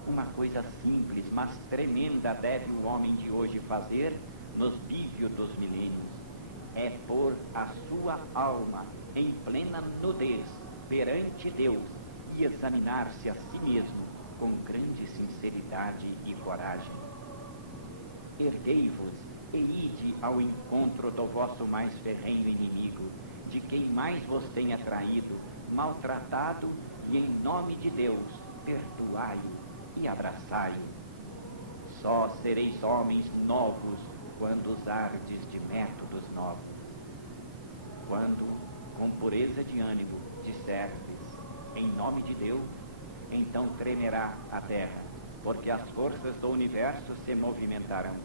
Uma coisa simples, mas tremenda deve o homem de hoje fazer nos bíblios dos milênios. É pôr a sua alma em plena nudez perante Deus e examinar-se a si mesmo com grande sinceridade e coragem. Erguei-vos e ide ao encontro do vosso mais ferrenho inimigo, de quem mais vos tenha traído, maltratado, e em nome de Deus, perdoai-o e abraçai-o. Só sereis homens novos quando usardes de métodos novos. Quando, com pureza de ânimo, disserdes, em nome de Deus, então tremerá a terra, porque as forças do universo se movimentarão.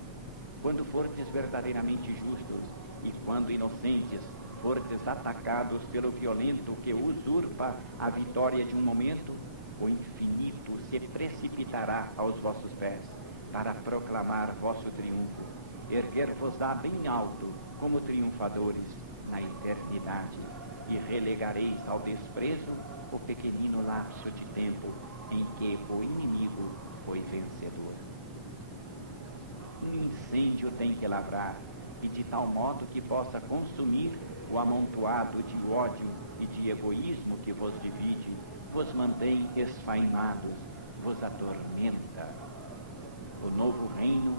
Quando fordes verdadeiramente justos, e quando inocentes fordes atacados pelo violento que usurpa a vitória de um momento, o infinito se precipitará aos vossos pés, para proclamar vosso triunfo, erguer-vos-á bem alto, como triunfadores, na eternidade, e relegareis ao desprezo o pequenino lapso de tempo em que o inimigo foi vencedor. Um incêndio tem que lavrar, e de tal modo que possa consumir o amontoado de ódio e de egoísmo que vos divide, vos mantém esfainados, vos atormenta. O novo reino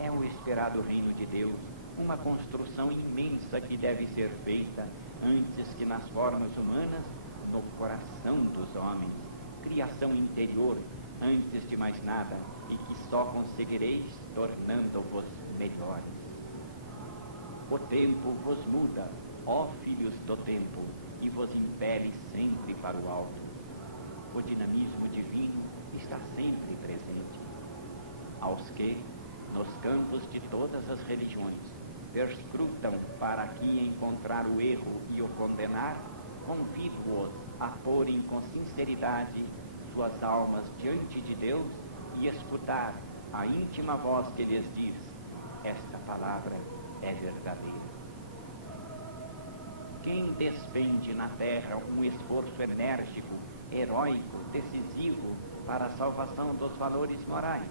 é o esperado reino de Deus, uma construção imensa que deve ser feita antes que nas formas humanas, no coração dos homens, criação interior antes de mais nada, e que só conseguireis tornando-vos melhores. O tempo vos muda, ó filhos do tempo, e vos impele sempre para o alto. o dinamismo divino está sempre presente. Aos que, nos campos de todas as religiões, perscrutam para aqui encontrar o erro e o condenar, convido-os a porem com sinceridade suas almas diante de Deus e escutar a íntima voz que lhes diz: esta palavra é verdadeira. Quem despende na terra um esforço enérgico, heróico, decisivo para a salvação dos valores morais?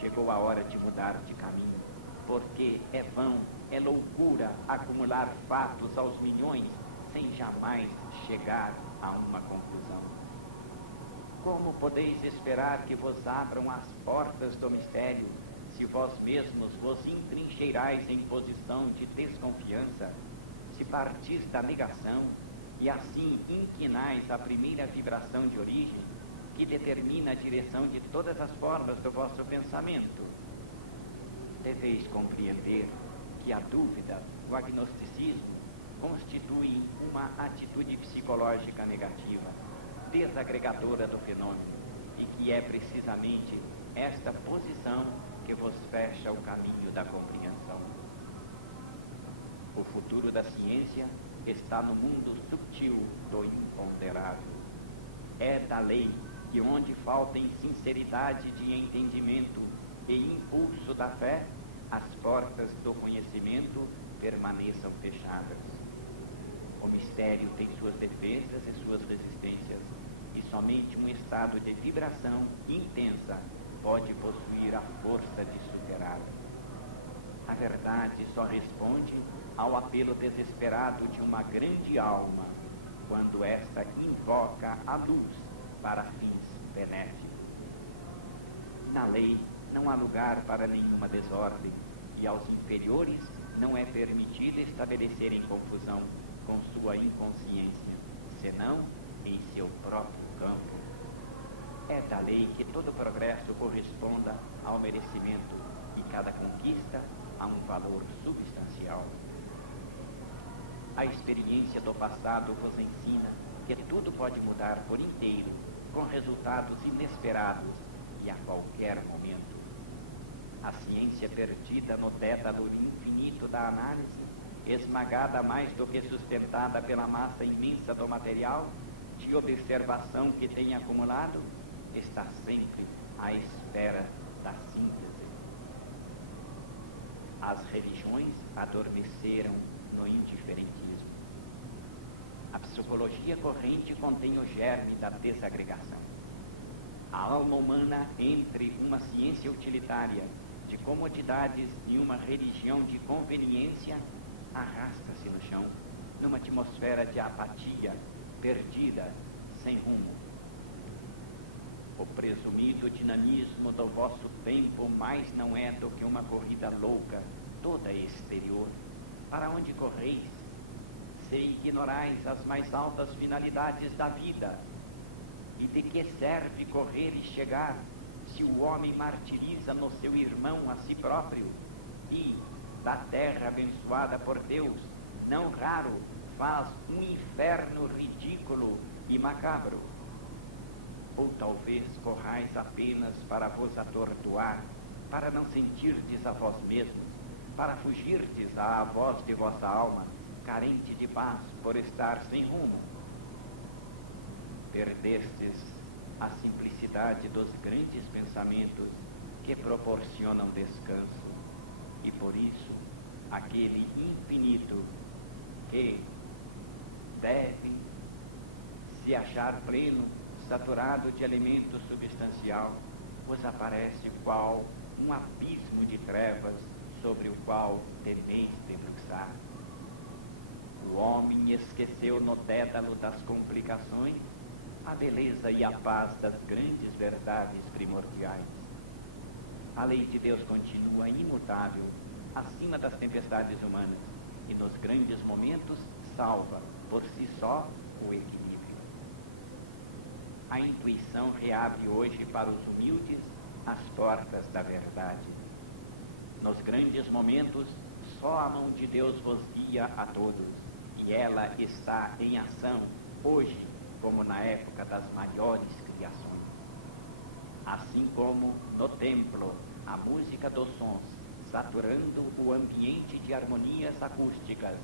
Chegou a hora de mudar de caminho, porque é vão, é loucura acumular fatos aos milhões sem jamais chegar a uma conclusão. Como podeis esperar que vos abram as portas do mistério, se vós mesmos vos entrincheirais em posição de desconfiança, se partis da negação e assim inquinais a primeira vibração de origem, que determina a direção de todas as formas do vosso pensamento? Deveis compreender que a dúvida, o agnosticismo, constituem uma atitude psicológica negativa, desagregadora do fenômeno, e que é precisamente esta posição que vos fecha o caminho da compreensão. O futuro da ciência está no mundo sutil do imponderável. É da lei que, onde faltem sinceridade de entendimento e impulso da fé, as portas do conhecimento permaneçam fechadas. O mistério tem suas defesas e suas resistências, e somente um estado de vibração intensa pode possuir a força de superá-la. A verdade só responde ao apelo desesperado de uma grande alma, quando esta invoca a luz para fins benéficos. Na lei não há lugar para nenhuma desordem, e aos inferiores não é permitido estabelecerem confusão com sua inconsciência, senão em seu próprio campo. É da lei que todo progresso corresponda ao merecimento e cada conquista a um valor substancial. A experiência do passado vos ensina que tudo pode mudar por inteiro, com resultados inesperados e a qualquer momento. A ciência perdida no dédalo infinito da análise, esmagada mais do que sustentada pela massa imensa do material de observação que tem acumulado, está sempre à espera da síntese. As religiões adormeceram no indiferentismo. A psicologia corrente contém o germe da desagregação. A alma humana, entre uma ciência utilitária de comodidades e uma religião de conveniência, arrasta-se no chão, numa atmosfera de apatia, perdida, sem rumo. O presumido dinamismo do vosso tempo mais não é do que uma corrida louca, toda exterior. Para onde correis? Se ignorais as mais altas finalidades da vida, e de que serve correr e chegar, se o homem martiriza no seu irmão a si próprio, e, da terra abençoada por Deus, não raro faz um inferno ridículo e macabro? Ou talvez corrais apenas para vos atordoar, para não sentirdes a vós mesmos, para fugirdes à voz de vossa alma, carente de paz por estar sem rumo. Perdestes a simplicidade dos grandes pensamentos que proporcionam descanso, e por isso aquele infinito que deve se achar pleno, saturado de alimento substancial, vos aparece qual um abismo de trevas sobre o qual deveis debruçar. O homem esqueceu no dédalo das complicações a beleza e a paz das grandes verdades primordiais. A lei de Deus continua imutável, acima das tempestades humanas, e nos grandes momentos salva, por si só, o equilíbrio. A intuição reabre hoje para os humildes as portas da verdade. Nos grandes momentos, só a mão de Deus vos guia a todos, e ela está em ação, hoje, como na época das maiores criações. Assim como no templo, a música dos sons, saturando o ambiente de harmonias acústicas,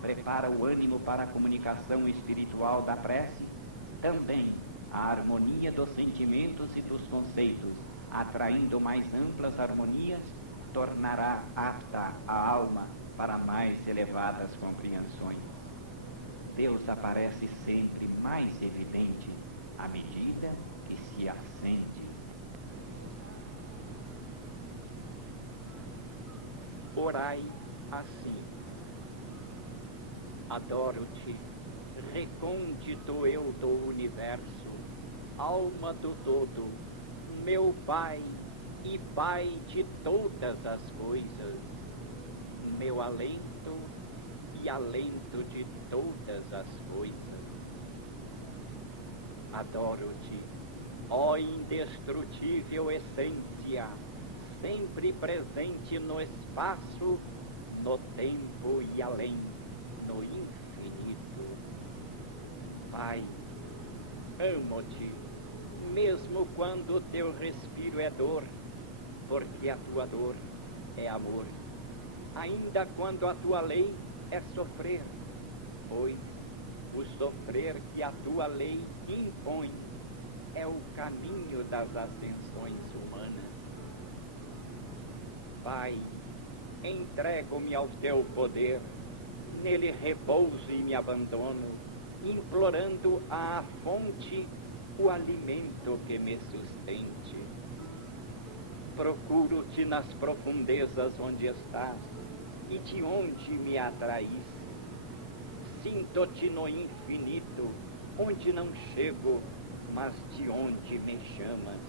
prepara o ânimo para a comunicação espiritual da prece, também a harmonia dos sentimentos e dos conceitos, atraindo mais amplas harmonias, tornará apta a alma para mais elevadas compreensões. Deus aparece sempre mais evidente à medida que se acende. Orai assim: adoro-te, recôndito eu do universo, alma do todo, meu Pai e Pai de todas as coisas, meu alento e alento de todas as coisas. Adoro-te, ó indestrutível essência, sempre presente no espaço, no tempo e além, no infinito. Pai, amo-te, mesmo quando teu respiro é dor, porque a tua dor é amor. Ainda quando a tua lei é sofrer, pois o sofrer que a tua lei impõe é o caminho das ascensões humanas. Pai, entrego-me ao teu poder, nele repouso e me abandono, implorando à fonte o alimento que me sustente. Procuro-te nas profundezas onde estás e de onde me atraíste. Sinto-te no infinito, onde não chego, mas de onde me chamas.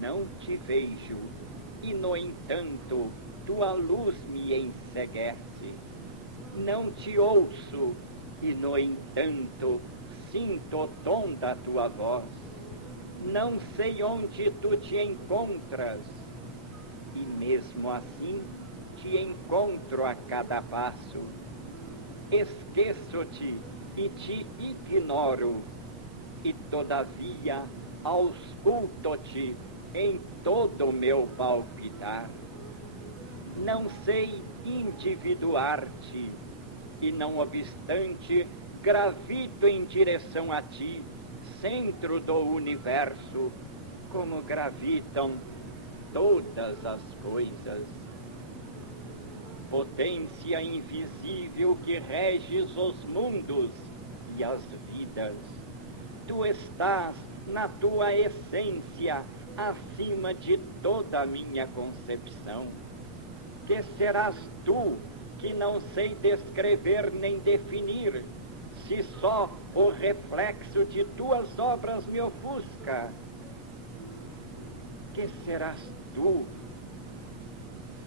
Não te vejo, e no entanto, tua luz me enceguece. Não te ouço, e no entanto, sinto o tom da tua voz. Não sei onde tu te encontras, e mesmo assim te encontro a cada passo. Esqueço-te e te ignoro, e todavia ausculto-te em todo o meu palpitar. Não sei individuar-te, e não obstante gravito em direção a ti, centro do universo, como gravitam todas as coisas. Potência invisível que reges os mundos e as vidas, tu estás na tua essência acima de toda a minha concepção. Que serás tu que não sei descrever nem definir, se só o reflexo de tuas obras me ofusca? Que serás tu,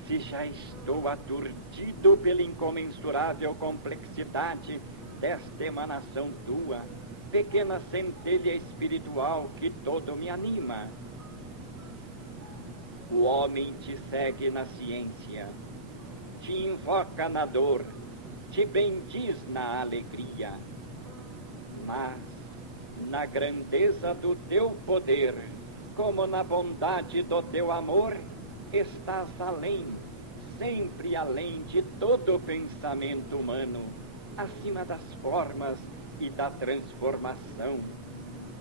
se já estou aturdido pela incomensurável complexidade desta emanação tua, pequena centelha espiritual que todo me anima? O homem te segue na ciência, te invoca na dor, te bendiz na alegria, mas na grandeza do teu poder, como na bondade do teu amor, estás além, sempre além de todo o pensamento humano, acima das formas e da transformação,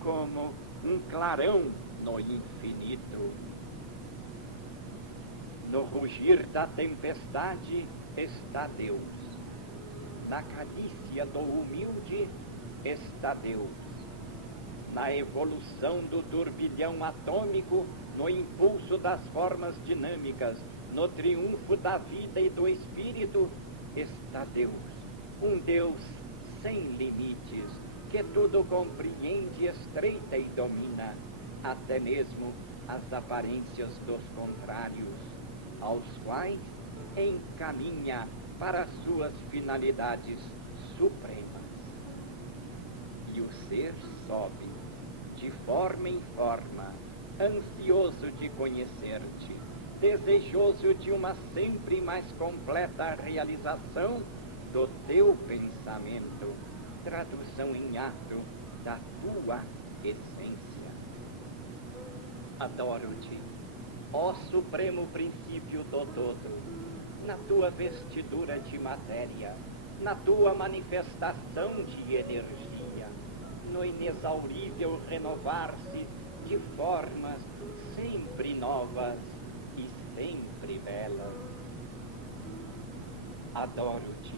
como um clarão no infinito. No rugir da tempestade está Deus, na carícia do humilde está Deus, na evolução do turbilhão atômico, no impulso das formas dinâmicas, no triunfo da vida e do espírito está Deus, um Deus sem limites, que tudo compreende, estreita e domina, até mesmo as aparências dos contrários, aos quais encaminha para suas finalidades supremas. E o ser sobe, de forma em forma, ansioso de conhecer-te, desejoso de uma sempre mais completa realização do teu pensamento, tradução em ato da tua essência. Adoro-te, ó supremo princípio do todo, na tua vestidura de matéria, na tua manifestação de energia, no inexaurível renovar-se de formas sempre novas e sempre belas. Adoro-te,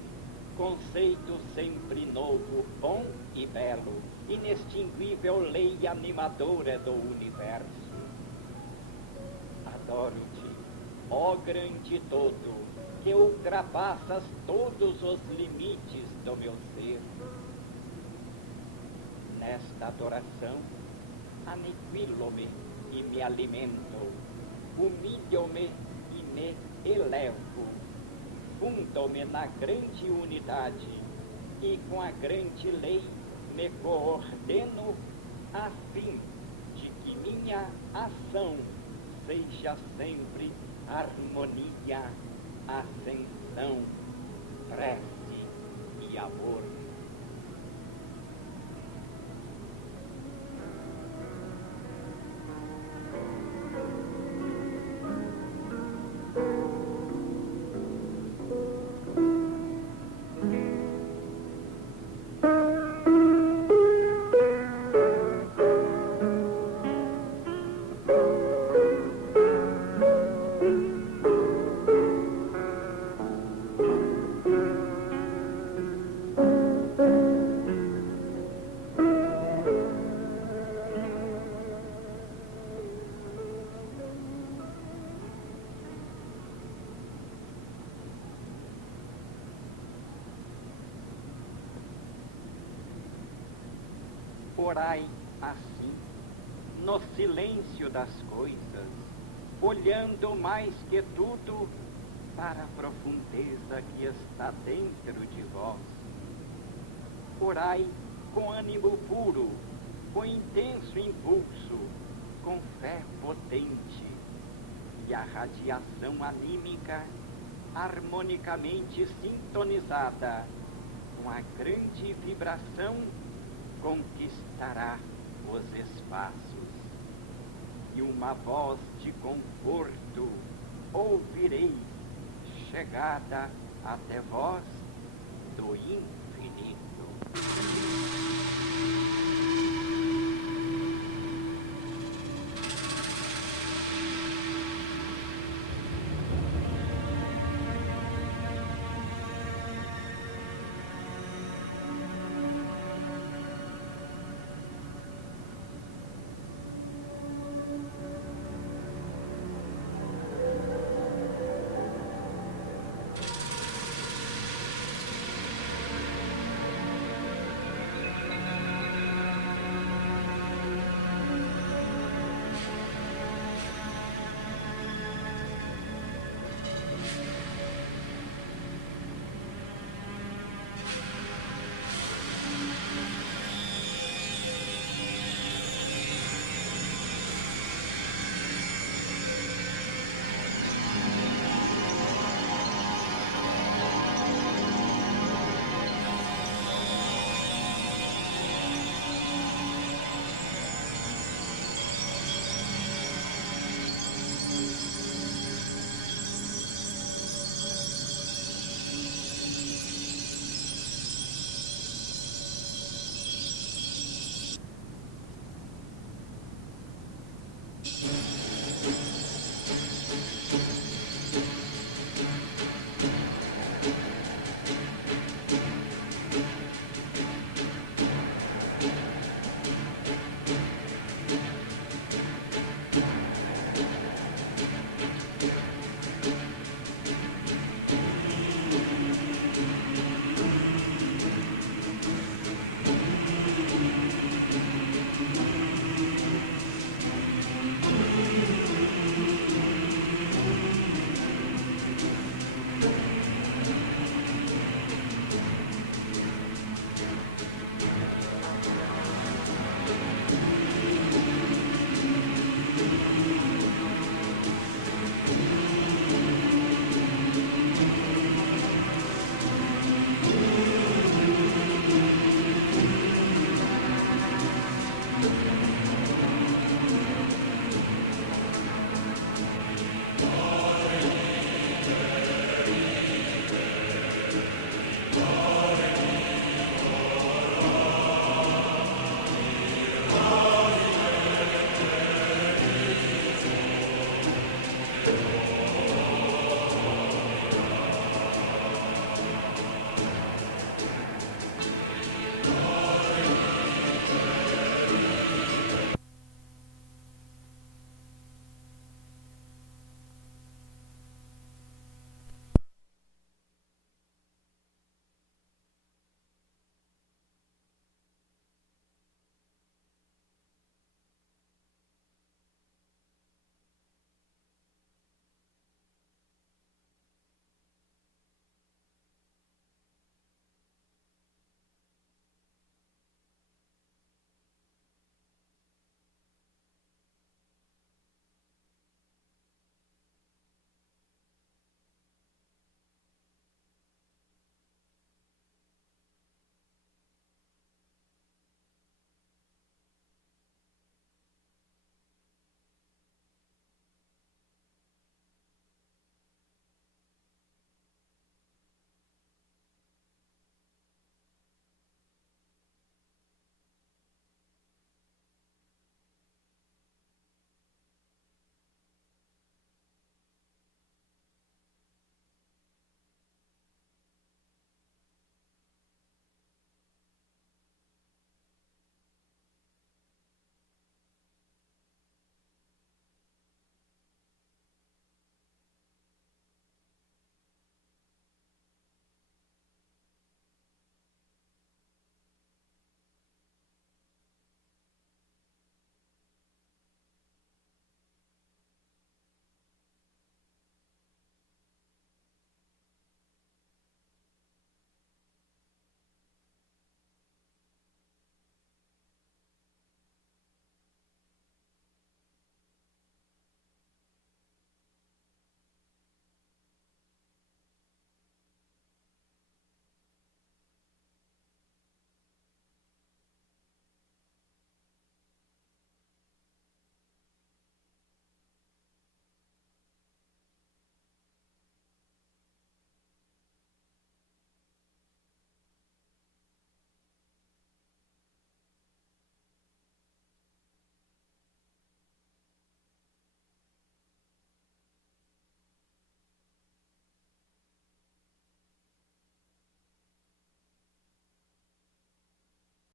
conceito sempre novo, bom e belo, inextinguível lei animadora do universo. Adoro-te, ó grande todo, que ultrapassas todos os limites do meu ser. Nesta adoração, aniquilo-me e me alimento, humilho-me e me elevo, fundo-me na grande unidade e com a grande lei me coordeno a fim de que minha ação seja sempre harmonia, ascensão, prece e amor. Orai assim, no silêncio das coisas, olhando mais que tudo para a profundeza que está dentro de vós. Orai com ânimo puro, com intenso impulso, com fé potente, e a radiação anímica harmonicamente sintonizada com a grande vibração conquistará os espaços, e uma voz de conforto ouvireis chegada até vós do infinito.